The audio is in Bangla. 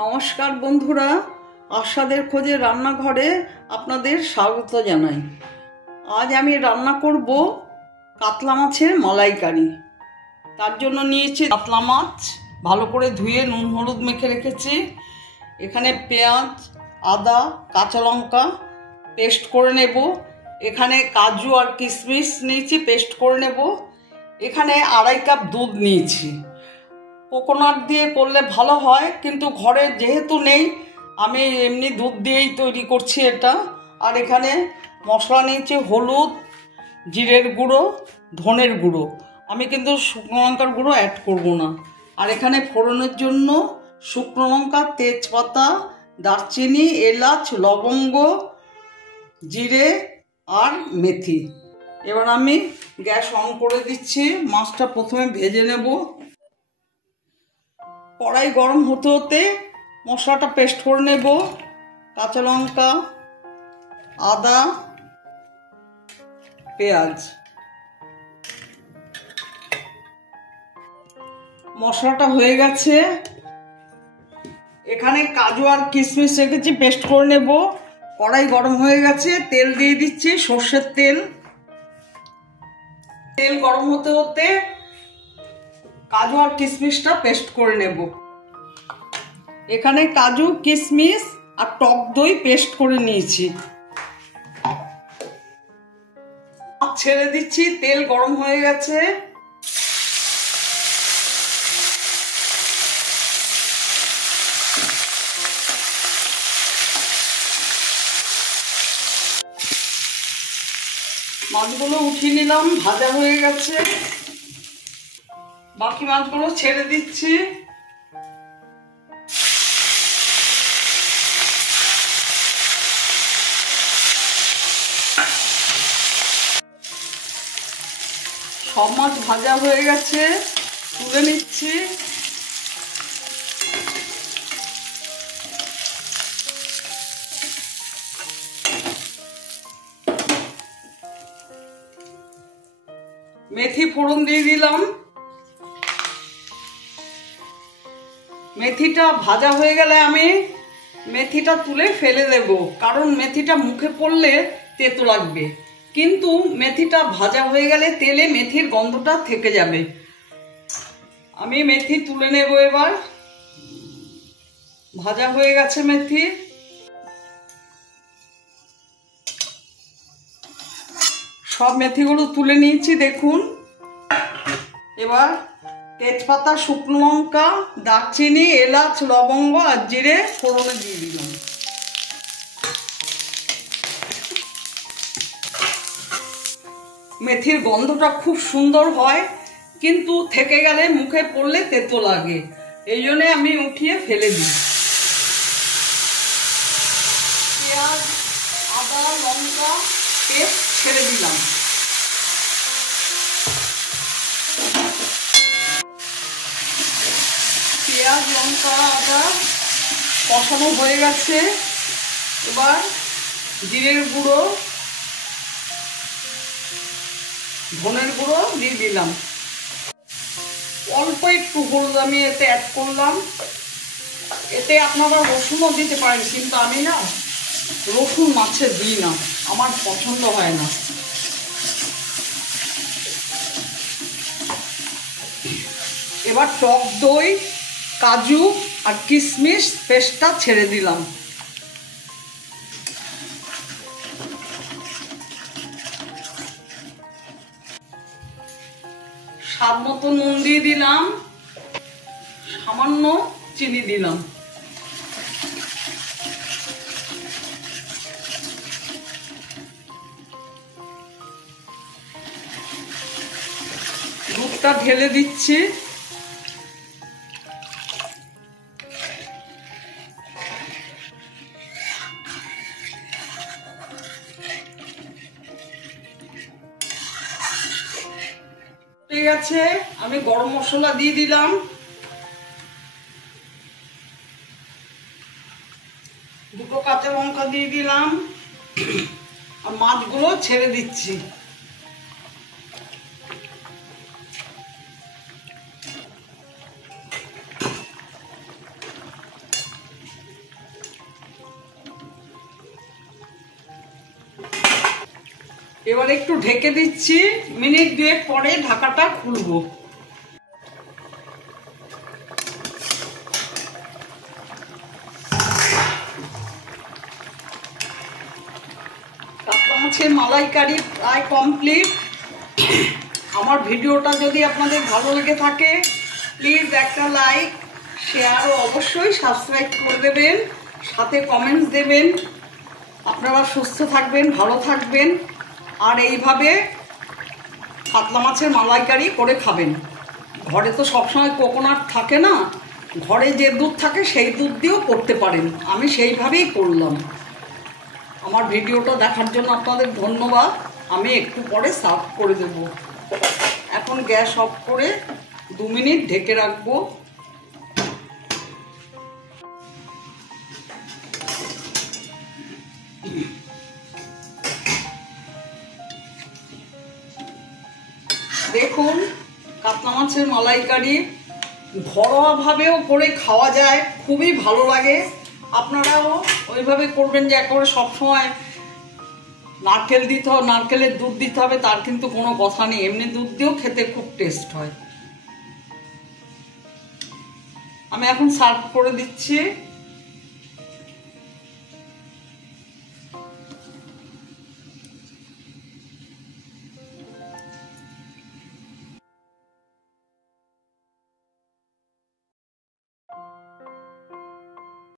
নমস্কার বন্ধুরা, আশাদের খোঁজে রান্নাঘরে আপনাদের স্বাগত জানাই। আজ আমি রান্না করব কাতলা মাছের মালাইকারি। তার জন্য নিয়েছি কাতলা মাছ, ভালো করে ধুয়ে নুন হলুদ মেখে রেখেছি। এখানে পেঁয়াজ, আদা, কাঁচা লঙ্কা পেস্ট করে নেব। এখানে কাজু আর কিশমিশ নিয়েছি, পেস্ট করে নেব। এখানে 2.5 কাপ দুধ নিয়েছি। কোকোনাট দিয়ে করলে ভালো হয়, কিন্তু ঘরে যেহেতু নেই আমি এমনি দুধ দিয়েই তৈরি করছি এটা। আর এখানে মশলা নিয়েছি হলুদ, জিরের গুঁড়ো, ধনের গুঁড়ো। আমি কিন্তু শুকনো লঙ্কার গুঁড়ো অ্যাড করব না। আর এখানে ফোড়নের জন্য শুকনো লঙ্কা, তেজপাতা, দারচিনি, এলাচ, লবঙ্গ, জিরে আর মেথি। এবার আমি গ্যাস অন করে দিচ্ছি। মাছটা প্রথমে ভেজে নেব। কড়াই গরম হতে হতে মশলাটা পেস্ট করে নেব। কাঁচা লঙ্কা, আদা, পেঁয়াজ। মশলাটা হয়ে গেছে। এখানে কাজু আর কিশমিশ রেখেছি, পেস্ট করে নেব। কড়াই গরম হয়ে গেছে, তেল দিয়ে দিচ্ছি, সর্ষের তেল। তেল গরম হতে হতে কাজু আর কিশমিশটা পেস্ট করে নেব। এখানে কাজু, কিশমিশ আর টক দই পেস্ট করে নিয়েছি। ছেড়ে দিচ্ছি, তেল গরম হয়ে গেছে। মাছগুলো উঠিয়ে নিলাম, ভাজা হয়ে গেছে। বাকি মাছগুলো ছেড়ে দিচ্ছি। সব মাছ ভাজা হয়ে গেছে, তুলে নিচ্ছি। মেথি ফোড়ন দিয়ে দিলাম। মেথিটা ভাজা হয়ে গেলে আমি মেথিটা তুলে ফেলে দেব, কারণ মেথিটা মুখে পড়লে তেতো লাগবে। কিন্তু মেথিটা ভাজা হয়ে গেলে তেলে মেথির গন্ধটা থেকে যাবে। আমি মেথি তুলে নেব এবার। ভাজা হয়ে গেছে মেথি। সব মেথিগুলো তুলে নিয়েছি, দেখুন। এবার তেজপাতা, শুকনো লঙ্কা, দারচিনি, এলাচ, লবঙ্গ আর জিরে ফোড়নে দিয়ে দিলাম। মেথির গন্ধটা খুব সুন্দর হয়, কিন্তু থেকে গেলে মুখে পড়লে তেতো লাগে। এই জন্যে আমি উঠিয়ে ফেলে দিই। পেঁয়াজ, আদা, লঙ্কা পেস্ট ছেড়ে দিলাম। পেঁয়াজ, লঙ্কা, আদা কষানো হয়ে গেছে। এবার জিরের গুঁড়ো, ধনের গুঁড়ো দিয়ে দিলাম। অল্প একটু হলুদ আমি এতে অ্যাড করলাম। এতে আপনারা রসুনও দিতে পারেন, কিন্তু আমি না রসুন মাছে দিই না, আমার পছন্দ হয় না। এবার টক দই, কাজু আর কিশমিশ পেস্টটা ছেড়ে দিলাম। স্বাদ মতো নুন দিয়ে দিলাম, সামান্য চিনি দিলাম। দুধটা ঢেলে দিচ্ছি। ঠিক আছে, আমি গরম মশলা দিয়ে দিলাম। দুটো কাঁচা লঙ্কা দিয়ে দিলাম। আর মাছগুলো ছেড়ে দিচ্ছি। এবার একটু ঢেকে দিচ্ছি, মিনিট 2 পরে ঢাকাটা খুলবো। কাতলা মাছের মালাইকারি প্রায় কমপ্লিট। আমার ভিডিওটা যদি আপনাদের ভালো লেগে থাকে প্লিজ একটা লাইক, শেয়ার ও অবশ্যই সাবস্ক্রাইব করে দেবেন, সাথে কমেন্টস দেবেন। আপনারা সুস্থ থাকবেন, ভালো থাকবেন, আর এইভাবে কাতলা মাছের মালাইকারি করে খাবেন। ঘরে তো সবসময় কোকোনাট থাকে না, ঘরে যে দুধ থাকে সেই দুধ দিয়েও করতে পারেন। আমি সেইভাবেই করলাম। আমার ভিডিওটা দেখার জন্য আপনাদের ধন্যবাদ। আমি একটু পরে সার্ভ করে দেব। এখন গ্যাস অফ করে 2 মিনিট ঢেকে রাখবো। দেখুন, কাতলা মাছের মালাইকারি ঘরোয়াভাবেও করে খাওয়া যায়, খুবই ভালো লাগে। আপনারাও ওইভাবে করবেন, যে একেবারে সবসময় নারকেল দিতে হবে, নারকেলের দুধ দিতে হবে তার কিন্তু কোনো কথা নেই। এমনি দুধ দিয়েও খেতে খুব টেস্ট হয়। আমি এখন সার্ভ করে দিচ্ছি।